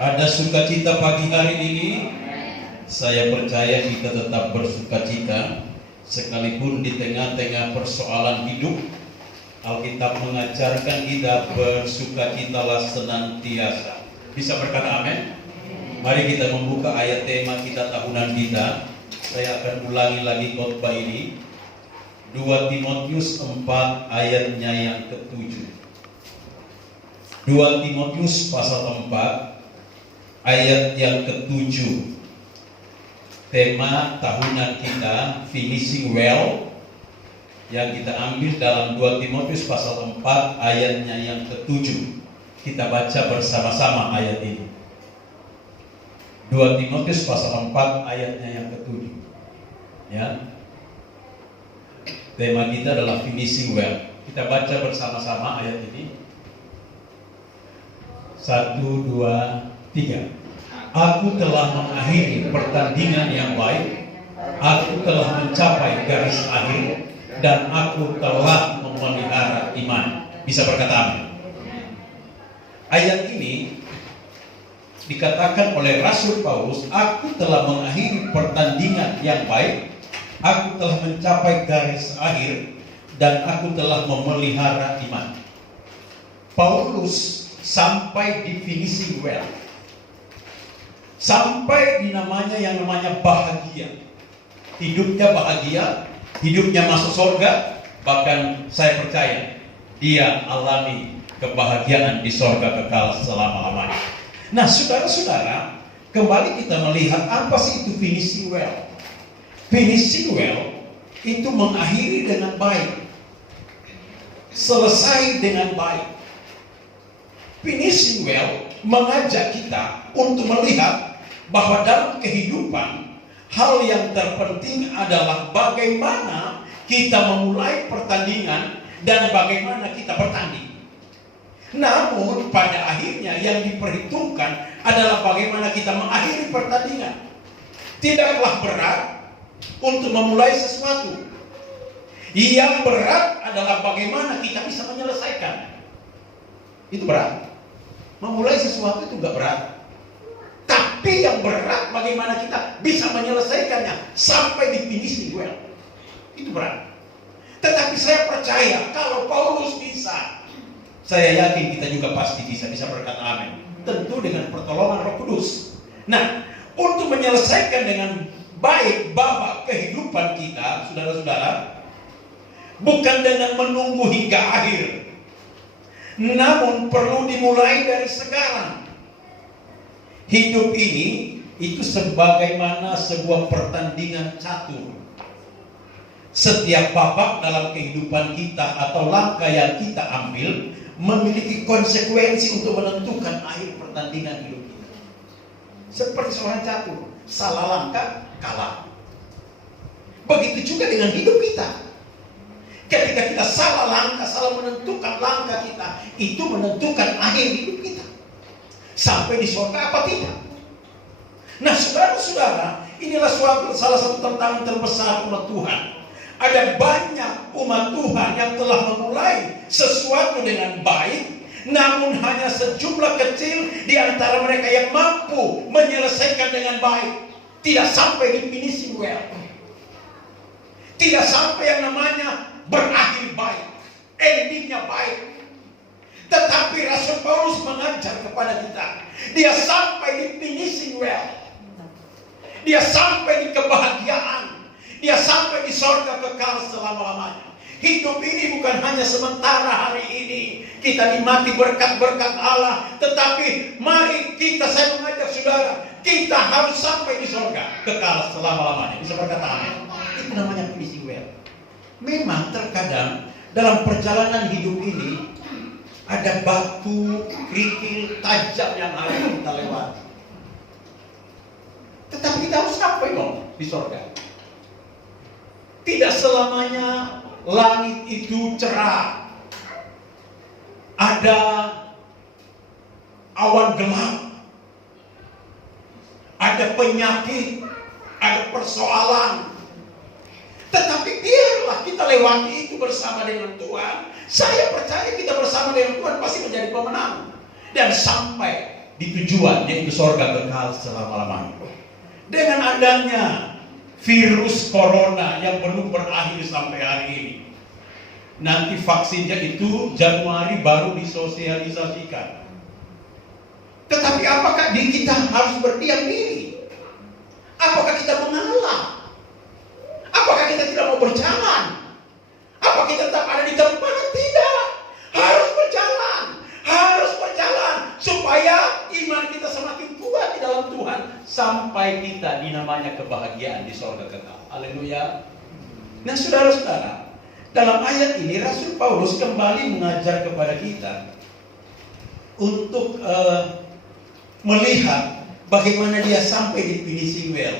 Ada sukacita pagi hari ini. Saya percaya kita tetap bersukacita sekalipun di tengah-tengah persoalan hidup. Alkitab mengajarkan kita bersukacitalah senantiasa. Bisa berkata amin? Mari kita membuka ayat tema kita tahunan kita. Saya akan ulangi lagi khotbah ini. 2 Timotius 4 ayatnya yang ke-7. 2 Timotius pasal 4 ayat yang ke-7. Tema tahunan kita finishing well, yang kita ambil dalam 2 Timotius pasal 4 ayatnya yang ke-7. Kita baca bersama-sama ayat ini. 2 Timotius pasal 4 ayatnya yang ke-7. Ya. Tema kita adalah finishing well. Kita baca bersama-sama ayat ini. 1, 2, 3. Aku telah mengakhiri pertandingan yang baik. Aku telah mencapai garis akhir. Dan aku telah memelihara iman. Bisa berkata amin. Ayat ini dikatakan oleh Rasul Paulus, aku telah mengakhiri pertandingan yang baik. Aku telah mencapai garis akhir. Dan aku telah memelihara iman. Paulus sampai di finishing well. Sampai di yang namanya bahagia. Hidupnya bahagia, hidupnya masuk surga. Bahkan saya percaya dia alami kebahagiaan di surga kekal selama-lamanya. Nah, saudara-saudara, kembali kita melihat apa sih itu finishing well. Finishing well itu mengakhiri dengan baik, selesai dengan baik. Finishing well mengajak kita untuk melihat bahwa dalam kehidupan hal yang terpenting adalah bagaimana kita memulai pertandingan dan bagaimana kita bertanding. Namun pada akhirnya yang diperhitungkan adalah bagaimana kita mengakhiri pertandingan. Tidaklah berat untuk memulai sesuatu. Yang berat adalah bagaimana kita bisa menyelesaikan. Itu berat. Memulai sesuatu itu enggak berat. Tapi yang berat bagaimana kita bisa menyelesaikannya sampai di finishing well. Itu berat. Tetapi saya percaya kalau Paulus bisa, saya yakin kita juga pasti bisa berkata amin. Tentu dengan pertolongan Roh Kudus. Nah, untuk menyelesaikan dengan baik babak kehidupan kita, saudara-saudara, bukan dengan menunggu hingga akhir, namun perlu dimulai dari sekarang. Hidup ini itu sebagaimana sebuah pertandingan catur. Setiap babak dalam kehidupan kita atau langkah yang kita ambil memiliki konsekuensi untuk menentukan akhir pertandingan hidup kita. Seperti seorang catur, salah langkah kalah. Begitu juga dengan hidup kita. Ketika kita salah langkah, salah menentukan langkah kita, itu menentukan akhir hidup kita. Sampai di surga apa tidak? Nah, saudara-saudara, inilah salah satu tantangan terbesar umat Tuhan. Ada banyak umat Tuhan yang telah memulai sesuatu dengan baik, namun hanya sejumlah kecil di antara mereka yang mampu menyelesaikan dengan baik. Tidak sampai di finishing well. Tidak sampai yang namanya berakhir baik, endingnya baik. Tetapi Rasul Paulus mengajar kepada kita, dia sampai di finishing well. Dia sampai di kebahagiaan. Dia sampai di surga kekal selama-lamanya. Hidup ini bukan hanya sementara hari ini kita nikmati berkat-berkat Allah, tetapi mari saya mengajak saudara, kita harus sampai di surga kekal selama-lamanya. Bisa berkata amin. Itu namanya finishing well. Memang terkadang dalam perjalanan hidup ini ada batu, kerikil, tajam yang harus kita lewati. Tetapi kita harus sampai dong di surga. Tidak selamanya langit itu cerah. Ada awan gelap. Ada penyakit, ada persoalan. Tetapi biarlah kita lewati itu bersama dengan Tuhan. Saya percaya kita bersama dengan Tuhan pasti menjadi pemenang. Dan sampai di tujuan, yaitu sorga kekal selama-lamanya. Dengan adanya virus corona yang belum berakhir sampai hari ini, nanti vaksinnya itu Januari baru disosialisasikan. Tetapi apakah kita harus berdiam diri? Apakah kita mengalah? Apakah kita tidak mau berjalan? Apakah kita tetap ada di tempat? Tidak. Harus berjalan supaya iman kita semakin kuat di dalam Tuhan sampai kita dinamanya kebahagiaan di sorga kekal. Haleluya. Nah, saudara-saudara, dalam ayat ini Rasul Paulus kembali mengajar kepada kita untuk melihat bagaimana dia sampai di finishing well.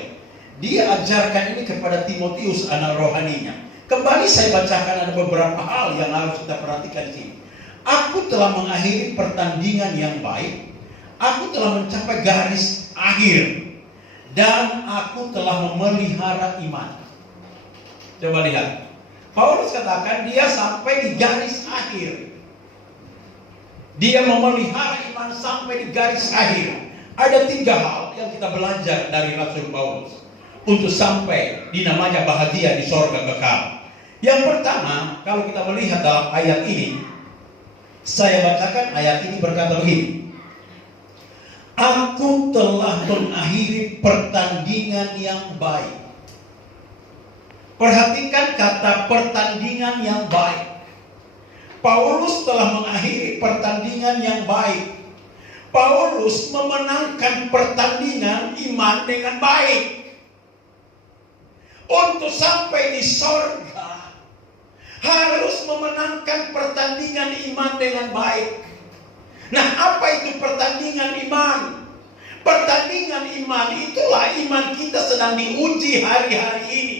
Dia ajarkan ini kepada Timotius, anak rohaninya. Kembali saya bacakan, ada beberapa hal yang harus kita perhatikan di sini. Aku telah mengakhiri pertandingan yang baik. Aku telah mencapai garis akhir. Dan aku telah memelihara iman. Coba lihat. Paulus katakan dia sampai di garis akhir. Dia memelihara iman sampai di garis akhir. Ada 3 hal yang kita belajar dari Rasul Paulus untuk sampai di namanya bahagia di sorga kekal. Yang pertama, kalau kita melihat dalam ayat ini, saya bacakan ayat ini berkata begini. Aku telah mengakhiri pertandingan yang baik. Perhatikan kata pertandingan yang baik. Paulus telah mengakhiri pertandingan yang baik. Paulus memenangkan pertandingan iman dengan baik. Untuk sampai di sorga harus memenangkan pertandingan iman dengan baik. Nah, apa itu pertandingan iman? Pertandingan iman itulah iman kita sedang diuji hari-hari ini.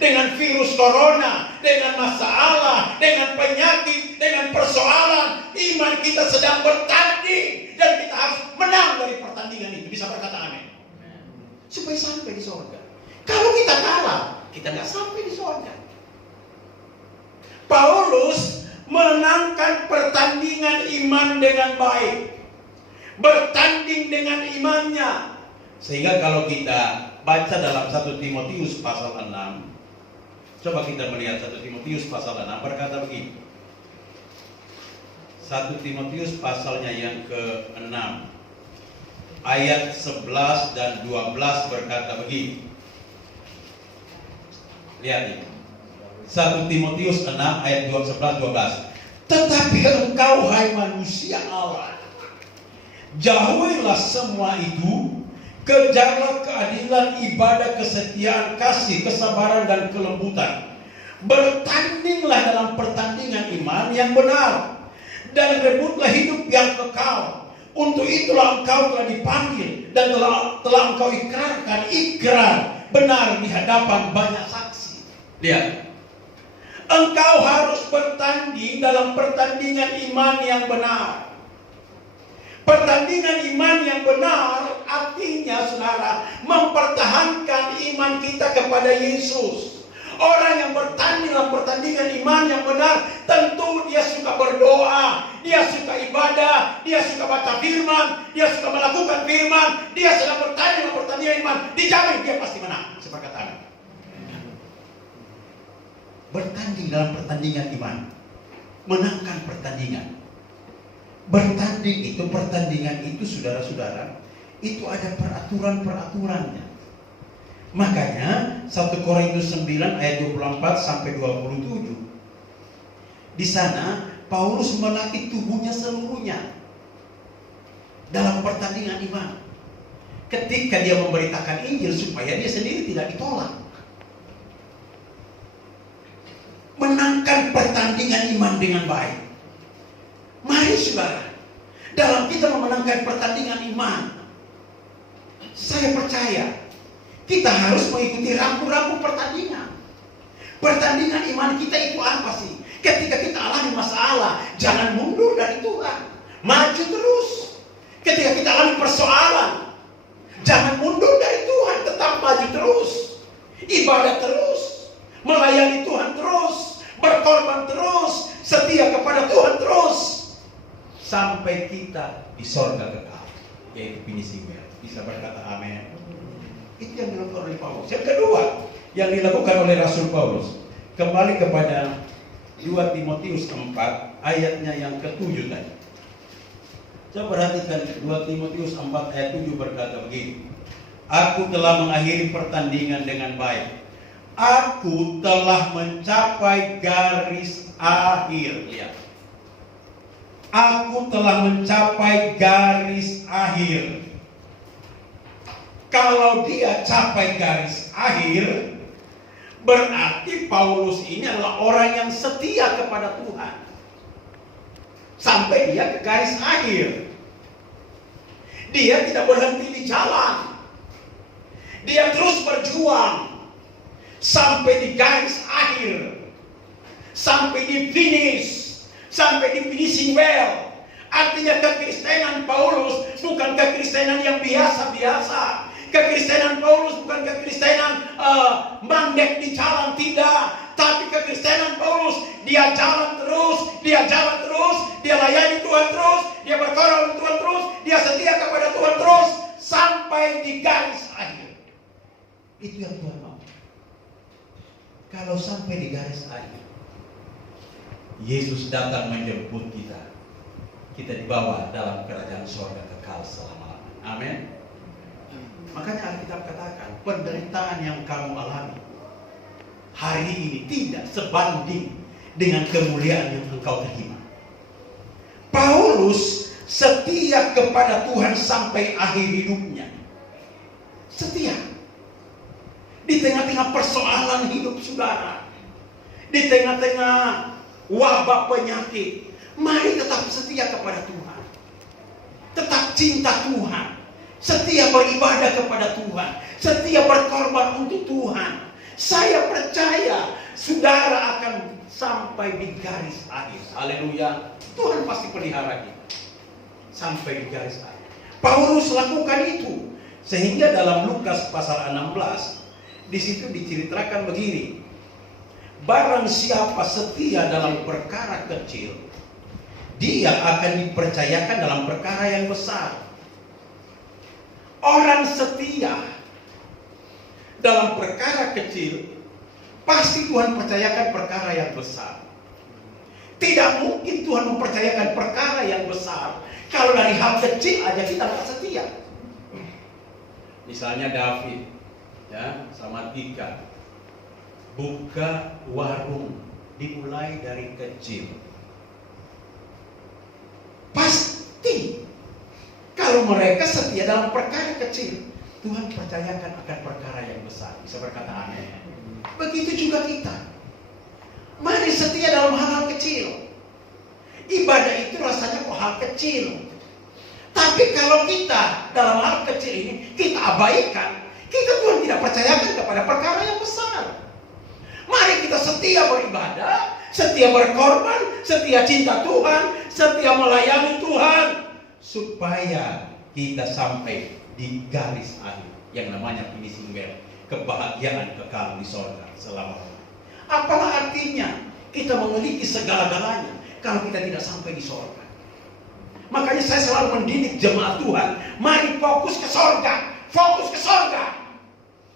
Dengan virus corona, dengan masalah, dengan penyakit, dengan persoalan, iman kita sedang bertanding. Dan kita harus menang dari pertandingan itu. Bisa berkata amin? Supaya sampai di sorga. Kalau kita kalah, kita nggak sampai di sorga. Paulus menangkan pertandingan iman dengan baik. Bertanding dengan imannya. Sehingga kalau kita baca dalam 1 Timotius pasal 6. Coba kita melihat 1 Timotius pasal 6 berkata begini. 1 Timotius pasalnya yang ke-6. Ayat 11 dan 12 berkata begini. Lihat ini. 1 Timotius 6 ayat 11-12. Tetapi engkau hai manusia Allah, jauhilah semua itu, kejarlah keadilan, ibadah, kesetiaan, kasih, kesabaran dan kelembutan. Bertandinglah dalam pertandingan iman yang benar dan rebutlah hidup yang kekal. Untuk itulah engkau telah dipanggil dan telah engkau ikrar benar di hadapan banyak saksi. Lihat. Engkau harus bertanding dalam pertandingan iman yang benar. Pertandingan iman yang benar artinya, saudara, mempertahankan iman kita kepada Yesus. Orang yang bertanding dalam pertandingan iman yang benar, tentu dia suka berdoa, dia suka ibadah, dia suka baca firman, dia suka melakukan firman, dia sedang bertanding dalam pertandingan iman. Dijamin dia pasti menang. Sepakat amin. Bertanding dalam pertandingan iman, menangkan pertandingan. Bertanding itu, pertandingan itu, saudara-saudara, itu ada peraturan-peraturannya. Makanya 1 Korintus 9 ayat 24 sampai 27. Di sana Paulus melatih tubuhnya seluruhnya dalam pertandingan iman. Ketika dia memberitakan Injil supaya dia sendiri tidak ditolak. Menangkan pertandingan iman dengan baik. Mari saudara, dalam kita memenangkan pertandingan iman, saya percaya kita harus mengikuti rambu-rambu pertandingan. Pertandingan iman kita itu apa sih? Ketika kita alami masalah, jangan mundur dari Tuhan, maju terus. Ketika kita alami persoalan, jangan mundur dari Tuhan, tetap maju terus. Ibadah terus, melayani Tuhan terus, berkorban terus, setia kepada Tuhan terus, sampai kita di sorga kekal. finishing well. Bisa berkata amin. Itu yang dilakukan oleh Paulus. Yang kedua yang dilakukan oleh Rasul Paulus, kembali kepada 2 Timotius 4 ayatnya yang ke-7 tadi. Coba perhatikan 2 Timotius 4 ayat 7 berkata begini. Aku telah mengakhiri pertandingan dengan baik. Aku telah mencapai garis akhir. Lihat. Aku telah mencapai garis akhir. Kalau dia capai garis akhir, berarti Paulus ini adalah orang yang setia kepada Tuhan. Sampai dia ke garis akhir. Dia tidak berhenti di jalan. Dia terus berjuang sampai di garis akhir, sampai di finish, sampai di finishing well. Artinya kekristenan Paulus bukan kekristenan yang biasa-biasa. Kekristenan Paulus bukan kekristenan mandek di jalan, tidak. Tapi kekristenan Paulus, dia jalan terus, dia layani Tuhan terus, dia berkorban Tuhan terus, dia setia kepada Tuhan terus sampai di garis akhir. Itu yang Tuhan mau. Kalau sampai di garis akhir, Yesus datang menjemput kita. Kita dibawa dalam kerajaan surga kekal selama-lamanya. Amin. Makanya Alkitab katakan, penderitaan yang kamu alami hari ini tidak sebanding dengan kemuliaan yang engkau terima. Paulus setia kepada Tuhan sampai akhir hidupnya. Setia. Di tengah-tengah persoalan hidup saudara, di tengah-tengah wabah penyakit, mari tetap setia kepada Tuhan. Tetap cinta Tuhan. Setia beribadah kepada Tuhan. Setia berkorban untuk Tuhan. Saya percaya saudara akan sampai di garis akhir. Haleluya. Tuhan pasti pelihara kita sampai di garis akhir. Paulus lakukan itu. Sehingga dalam Lukas pasal 16, di situ diceritakan begini. Barang siapa setia dalam perkara kecil, dia akan dipercayakan dalam perkara yang besar. Orang setia dalam perkara kecil, pasti Tuhan percayakan perkara yang besar. Tidak mungkin Tuhan mempercayakan perkara yang besar kalau dari hal kecil aja kita nggak setia. Misalnya David, ya, sama Tika, buka warung, dimulai dari kecil. Pasti kalau mereka setia dalam perkara kecil, Tuhan percayakan akan perkara yang besar. Bisa berkata amin. Begitu juga kita. Mari setia dalam hal-hal kecil. Ibadah itu rasanya kok hal kecil. Tapi kalau kita dalam hal kecil ini kita abaikan, kita Tuhan tidak percayakan kepada perkara yang besar. Mari kita setia beribadah, setia berkorban, setia cinta Tuhan, setia melayani Tuhan, supaya kita sampai di garis akhir yang namanya finishing well, kebahagiaan kekal di sorga selama-lamanya. Apalah artinya kita memiliki segala-galanya kalau kita tidak sampai di sorga? Makanya saya selalu mendidik jemaat Tuhan, mari fokus ke sorga, fokus ke sorga.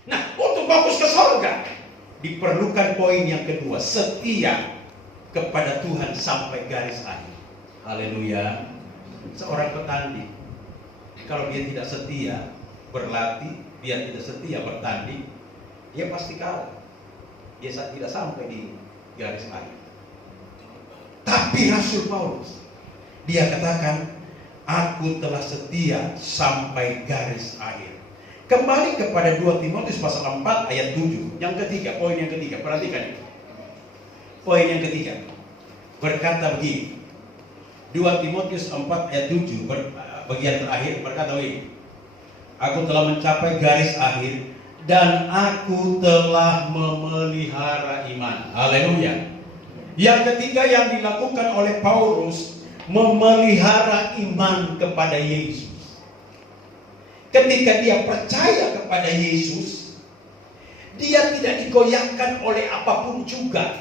Nah, untuk fokus ke sorga diperlukan poin yang kedua, setia kepada Tuhan sampai garis akhir. Haleluya. Seorang petani, kalau dia tidak setia berlatih, dia tidak setia bertanding, dia pasti kalah. Dia tidak sampai di garis akhir. Tapi Rasul Paulus, dia katakan, aku telah setia sampai garis akhir. Kembali kepada 2 Timotius pasal 4 ayat 7. Yang ketiga, poin yang ketiga, perhatikan ini. Poin yang ketiga berkata begini. 2 Timotius 4 ayat 7 bagian terakhir berkata begini. Aku telah mencapai garis akhir dan aku telah memelihara iman. Haleluya. Yang ketiga yang dilakukan oleh Paulus, memelihara iman kepada Yesus. Ketika dia percaya kepada Yesus, dia tidak digoyahkan oleh apapun juga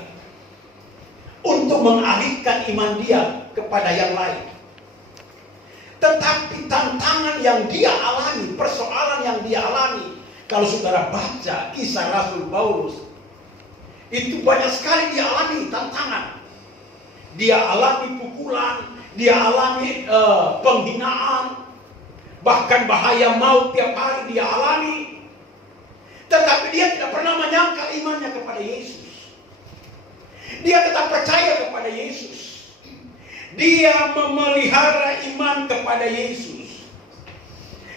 untuk mengalihkan iman dia kepada yang lain. Tetapi tantangan yang dia alami, persoalan yang dia alami, kalau saudara baca kisah Rasul Paulus, itu banyak sekali dia alami tantangan. Dia alami pukulan, dia alami penghinaan, bahkan bahaya maut tiap hari dia alami. Tetapi dia tidak pernah menyangkal imannya kepada Yesus. Dia tetap percaya kepada Yesus. Dia memelihara iman kepada Yesus.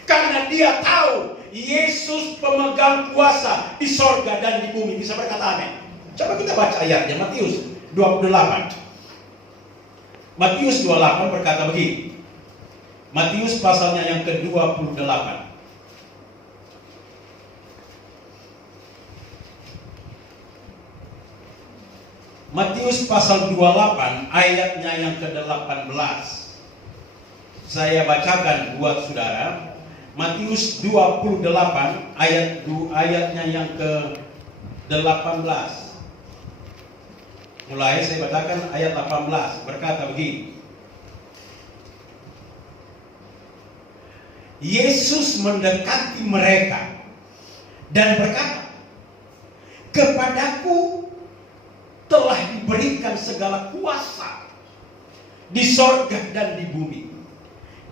Karena dia tahu Yesus pemegang kuasa di sorga dan di bumi. Bisa berkata amin. Coba kita baca ayatnya, Matius 28. Matius 28 berkata begini. Matius pasalnya yang ke-28. Matius pasal 28 ayatnya yang ke-18. Saya bacakan buat saudara. Matius 28 ayatnya yang ke-18. Mulai saya bacakan ayat 18. Berkata begini. Yesus mendekati mereka dan berkata, "Kepadaku telah diberikan segala kuasa di sorga dan di bumi.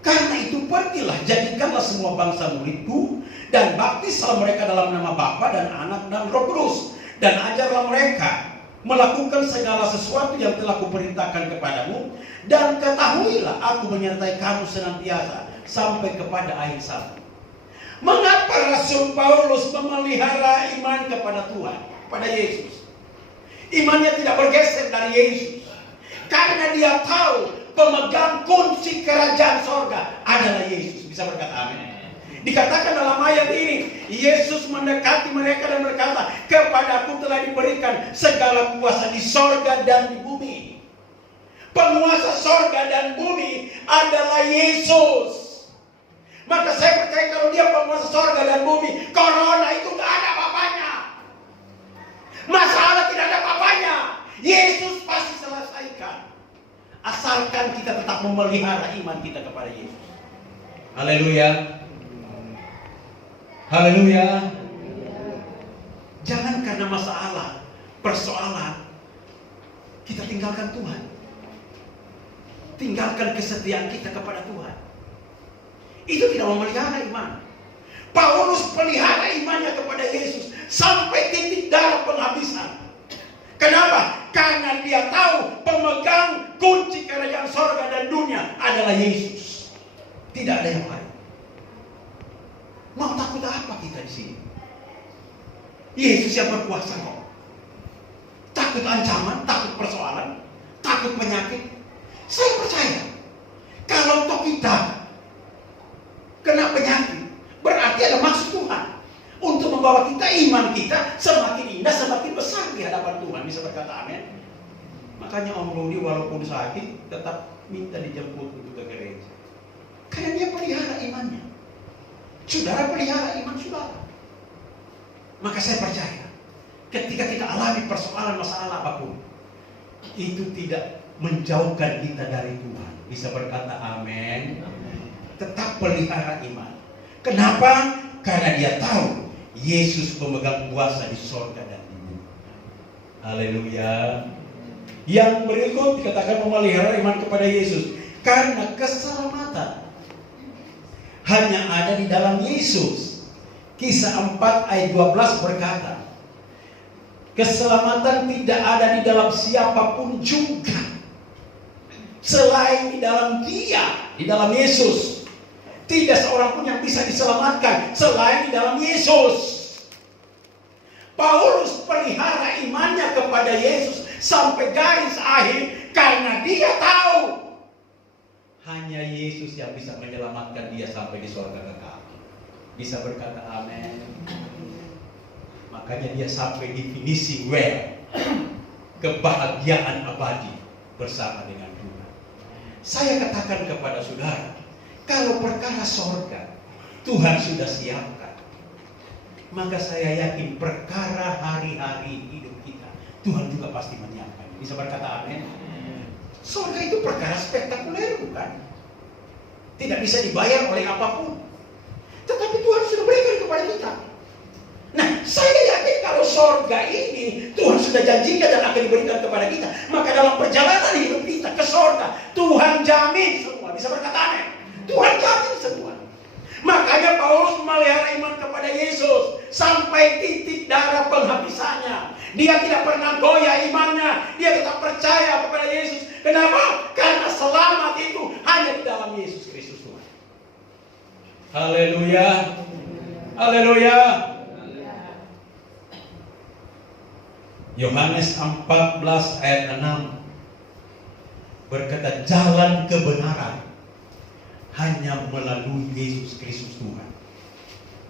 Karena itu pergilah, jadikanlah semua bangsa muridku, dan baptislah mereka dalam nama Bapa dan Anak dan Roh Kudus, dan ajarlah mereka melakukan segala sesuatu yang telah kuperintahkan kepadamu, dan ketahuilah aku menyertai kamu senantiasa sampai kepada akhir zaman." Mengapa Rasul Paulus memelihara iman kepada Tuhan, kepada Yesus? Imannya tidak bergeser dari Yesus. Karena dia tahu pemegang kunci kerajaan sorga adalah Yesus. Bisa berkata amin. Dikatakan dalam ayat ini, Yesus mendekati mereka dan berkata, "Kepadaku telah diberikan segala kuasa di sorga dan di bumi." Penguasa sorga dan bumi adalah Yesus. Maka saya percaya kalau dia penguasa sorga dan bumi, corona itu gak ada apa-apanya. Masalah tidak ada apa-apanya. Yesus pasti selesaikan. Asalkan kita tetap memelihara iman kita kepada Yesus. Haleluya. Haleluya. Jangan karena masalah, persoalan, kita tinggalkan Tuhan. Tinggalkan kesetiaan kita kepada Tuhan. Itu tidak memelihara iman. Paulus pelihara imannya kepada Yesus sampai titik darah penghabisan. Kenapa? Karena dia tahu pemegang kunci kerajaan sorga dan dunia adalah Yesus. Tidak ada yang lain. Mau takut apa kita di sini? Yesus yang berkuasa kok. Takut ancaman, takut persoalan, takut penyakit. Saya percaya kalau toh kita kena penyakit, berarti ada maksud Tuhan untuk membawa kita, iman kita semakin indah, semakin besar di hadapan Tuhan. Bisa berkata amin. Makanya Om Rudi walaupun sakit tetap minta dijemput untuk ke gereja. Karena dia pelihara imannya. Saudara pelihara iman saudara. Maka saya percaya ketika kita alami persoalan masalah apapun, itu tidak menjauhkan kita dari Tuhan. Bisa berkata amin. Tetap pelihara iman. Kenapa? Karena dia tahu Yesus pemegang kuasa di sorga dan di bumi. Haleluya. Yang berikut dikatakan memelihara iman kepada Yesus karena keselamatan hanya ada di dalam Yesus. Kisah 4 ayat 12 berkata, keselamatan tidak ada di dalam siapapun juga selain di dalam Dia, di dalam Yesus. Tidak seorang pun yang bisa diselamatkan selain di dalam Yesus. Paulus pelihara imannya kepada Yesus sampai garis akhir karena dia tahu hanya Yesus yang bisa menyelamatkan dia sampai di surga kekal. Bisa berkata amin. Makanya dia sampai di finishing well, kebahagiaan abadi bersama dengan Tuhan. Saya katakan kepada saudara, kalau perkara sorga Tuhan sudah siapkan, maka saya yakin perkara hari-hari hidup kita Tuhan juga pasti menyiapkan. Bisa berkata amin. Sorga itu perkara spektakuler bukan? Tidak bisa dibayar oleh apapun. Tetapi Tuhan sudah berikan kepada kita. Nah, saya yakin kalau sorga ini Tuhan sudah janjikan dan akan diberikan kepada kita, maka dalam perjalanan hidup kita ke sorga, Tuhan jamin semua. Bisa berkata amin. Tuhan jamin semua. Makanya Paulus memelihara iman kepada Yesus sampai titik darah penghabisannya. Dia tidak pernah goyah imannya. Dia tetap percaya kepada Yesus. Kenapa? Karena selamat itu hanya di dalam Yesus Kristus Tuhan. Haleluya. Haleluya. Yohanes 14 ayat 6 berkata, jalan kebenaran hanya melalui Yesus Kristus Tuhan.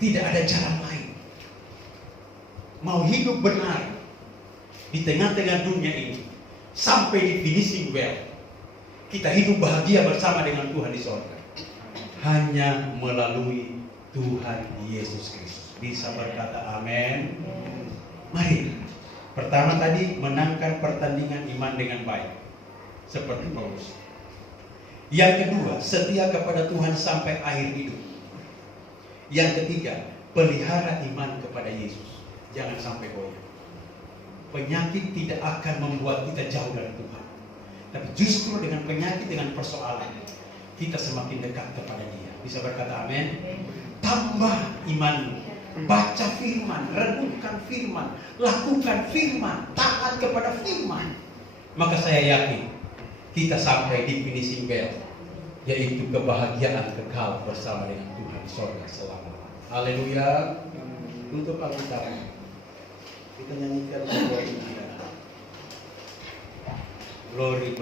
Tidak ada jalan lain. Mau hidup benar di tengah-tengah dunia ini, sampai di finishing well, kita hidup bahagia bersama dengan Tuhan di sorga, hanya melalui Tuhan Yesus Kristus. Bisa berkata amin? Mari. Pertama tadi, menangkan pertandingan iman dengan baik, seperti Paulus. Yang kedua, setia kepada Tuhan sampai akhir hidup. Yang ketiga, pelihara iman kepada Yesus. Jangan sampai goyah. Penyakit tidak akan membuat kita jauh dari Tuhan, tapi justru dengan penyakit, dengan persoalan, kita semakin dekat kepada Dia. Bisa berkata amin? Tambah imanmu. Baca firman, renungkan firman, lakukan firman, taat kepada firman. Maka saya yakin kita sampai di finishing bell, yaitu kebahagiaan kekal bersama dengan Tuhan di sorga selama-lamanya. Haleluya. Untuk Alkitab kita nyanyikan sebuah Glory.